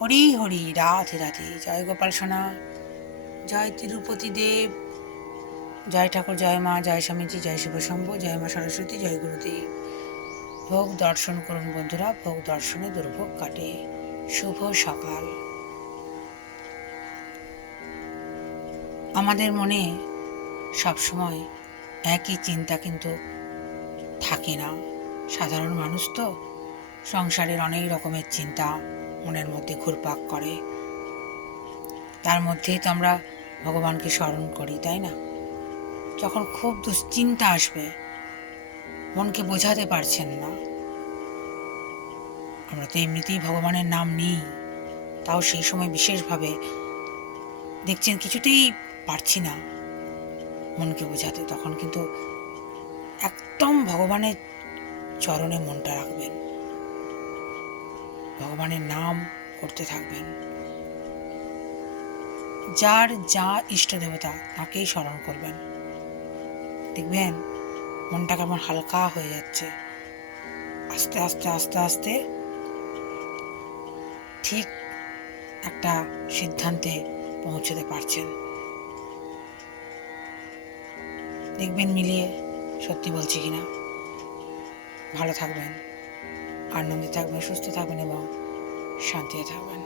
হরি হরি, রাধে রাধে। জয় গোপাল সোনা, জয় তিরুপতি দেব, জয় ঠাকুর, জয় মা, জয় স্বামীজি, জয় শিবশম্ভু, জয় মা সরস্বতী, জয় গুরুদেব। ভোগ দর্শন করুন বন্ধুরা, ভোগ দর্শনে দুর্ভোগ কাটে। শুভ সকাল। আমাদের মনে সবসময় একই চিন্তা কিন্তু থাকে না। সাধারণ মানুষ তো, সংসারের অনেক রকমের চিন্তা মনের মধ্যে ঘুরপাক করে। তার মধ্যেই তো আমরা ভগবানকে স্মরণ করি, তাই না? যখন খুব দুশ্চিন্তা আসবে, মনকে বোঝাতে পারছেন না, আমরা তো এমনিতেই ভগবানের নাম নিই, তাও সেই সময় বিশেষভাবে দেখছেন কিছুতেই পারছি না মনকে বোঝাতে, তখন কিন্তু একদম ভগবানের চরণে মনটা রাখবেন, ভগবানের নাম করতে থাকবেন। যার যা ইষ্ট দেবতা তাকেই স্মরণ করবেন, দেখবেন মনটা কেমন হালকা হয়ে যাচ্ছে। আস্তে আস্তে আস্তে আস্তে ঠিক একটা সিদ্ধান্তে পৌঁছতে পারছেন। দেখবেন মিলিয়ে, সত্যি বলছি কিনা। ভালো থাকবেন, আনন্দে থাকবেন, সুস্থ থাকবেন এবং শান্তিতে থাকবেন।